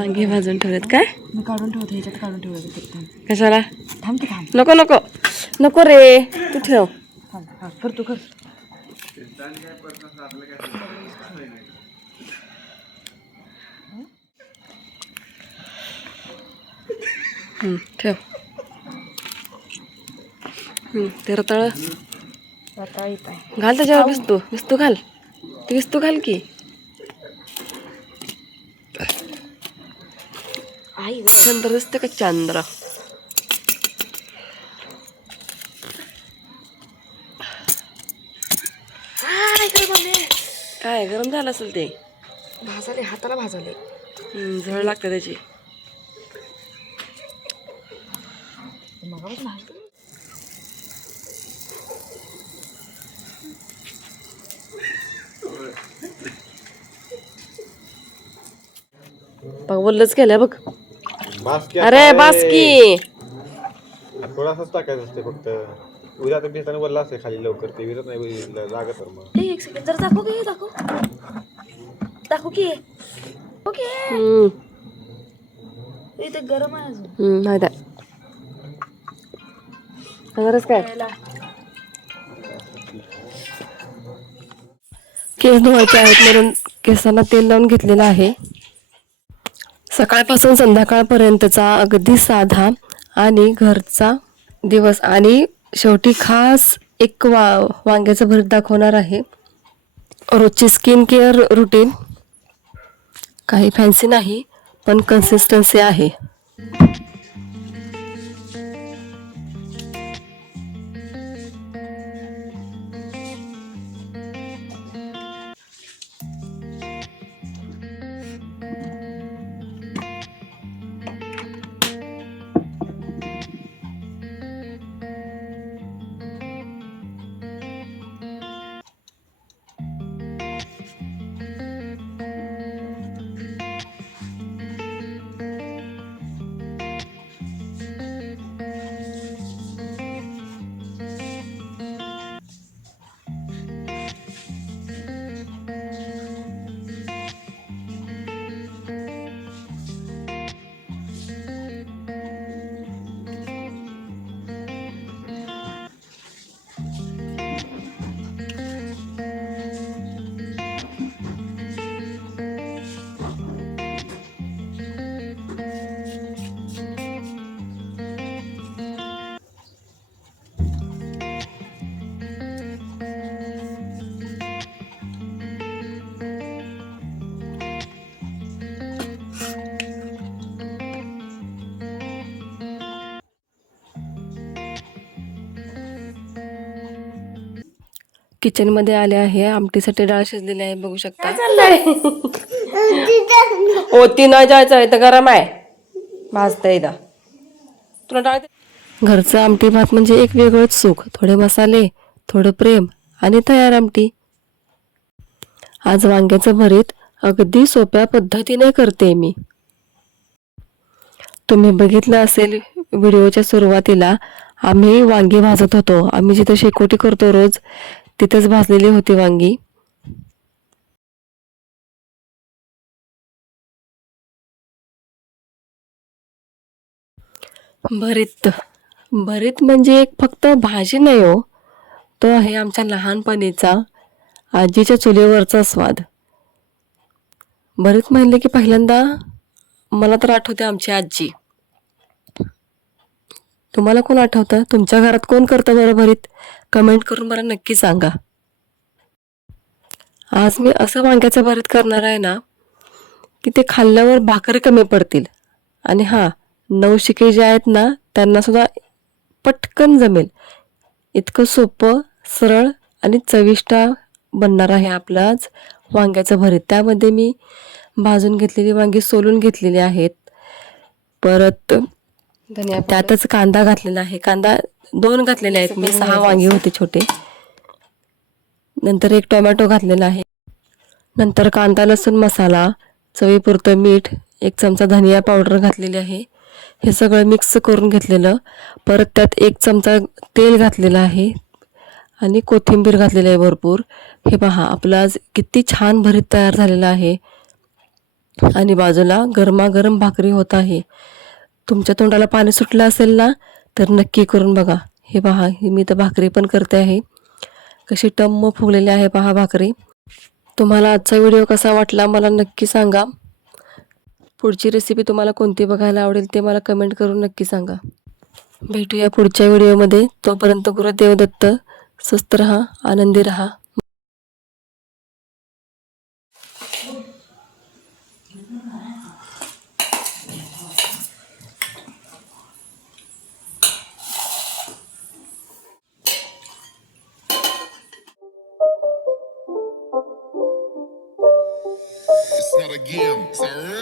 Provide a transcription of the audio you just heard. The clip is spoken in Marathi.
वांगे भाजून ठेवलेत काय? मी काढून ठेवते, ह्याच्यात काढून ठेवते. कशाला? थांब की थांब. नको नको नको रे, तू ठेव. थांब, हा कर तू कर. ठेव. ते रताळ रताळीत आहे. घाल त्याच्यावर. विस्तू विस्तू घाल. ते विस्तू घाल की. आई चंद्र दिसतं का? चंद्र. काय गरम झालं असेल ते. भाजाले, हाताला भाजाले. झळ लागते त्याची. मगापासून भाजते. बघ बोललंच केलं बघ. बास्की अरे बास्की. थोडासाच टाकायचं असते फक्त. उद्या आता भिजताना वरला असते खाली लवकर, ते विरत नाही लागत तर मग. एक सेकंड जरा दाखव की, दाखव की. ओके इथे गरम आहे अजून. माहिती आहे. काय केस धुवायचे आहेत म्हणून केसांना तेल लावून घेतलेलं आहे. सकाळपासून संध्याकाळपर्यंतचा अगदी साधा आणि घरचा दिवस. आणि शेवटी खास एक वांग्याचं भरीत दाखवणार आहे. रोजची स्किन केअर रुटीन. काही फॅन्सी नाही पण कन्सिस्टन्सी आहे. किचन मध्ये आले आहे. आमटीसाठी डाळ शिजलेली आहे, बघू शकता. ओती न जायचं आहे तर गरम आहे. भाजतंय इथं तुला डाळ. घरचं आमटी भात म्हणजे एक वेगळंच सुख. थोडे मसाले, थोडं प्रेम आणि तयार आमटी. आज वांग्याचं भरीत अगदी सोप्या पद्धतीने करते मी. तुम्ही बघितलं असेल व्हिडिओच्या सुरुवातीला आम्ही वांगी भाजत होतो. आम्ही जिथे शेकोटी करतो रोज तिथेच भाजलेली होती वांगी. भरीत भरीत म्हणजे एक फक्त भाजी नाही हो, तो आहे आमच्या लहानपणीचा आजीच्या चुलीवरचा स्वाद. भरीत म्हणले की पहिल्यांदा मला तर आठवते आमची आजी. तुम्हाला कोण आठवतं? तुमच्या घरात कोण करतं बरं भरीत? कमेंट करून मला नक्की सांगा. आज मी असं वांग्याचं भरीत करणार आहे ना की ते खाल्ल्यावर भाकरी कमी पडतील. आणि नवशिके जे आहेत ना त्यांना सुद्धा पटकन जमेल. इतकं सोपं, सरळ आणि चविष्ट बनणार आहे आपलं आज वांग्याचं भरीत. त्यामध्ये मी भाजून घेतलेली वांगी सोलून घेतलेली आहेत. परत त्यातच कांदा घातलेला आहे. कांदा 2 घातलेले आहेत मी. 6 वांगी होते छोटे. नंतर 1 टोमॅटो घातलेला आहे. नंतर कांदा लसूण मसाला, चवीपुरतं मीठ, 1 चमचा धनिया पावडर घातलेली आहे. हे सगळं मिक्स करून घेतलेलं. परत त्यात 1 चमचा तेल घातलेलं आहे आणि कोथिंबीर घातलेली आहे भरपूर. हे पहा आपलं आज किती छान भरीत तयार झालेलं आहे. आणि बाजूला गरमागरम भाकरी होत आहे. तुमच्या तोंडाला पाणी सुटलं असेल ना, तर नक्की करून बघा. हे पहा, ही मी तर भाकरी पण करते आहे. कशी टम्म फुगलेली आहे पहा भाकरी. तुम्हाला आजचा व्हिडिओ कसा वाटला मला नक्की सांगा. पुढची रेसिपी तुम्हाला कोणती बघायला आवडेल ते मला कमेंट करून नक्की सांगा. भेटूया पुढच्या व्हिडिओमध्ये. तोपर्यंत गुरुदेव दत्त. स्वस्त रहा, आनंदी रहा. It's not a game, it's a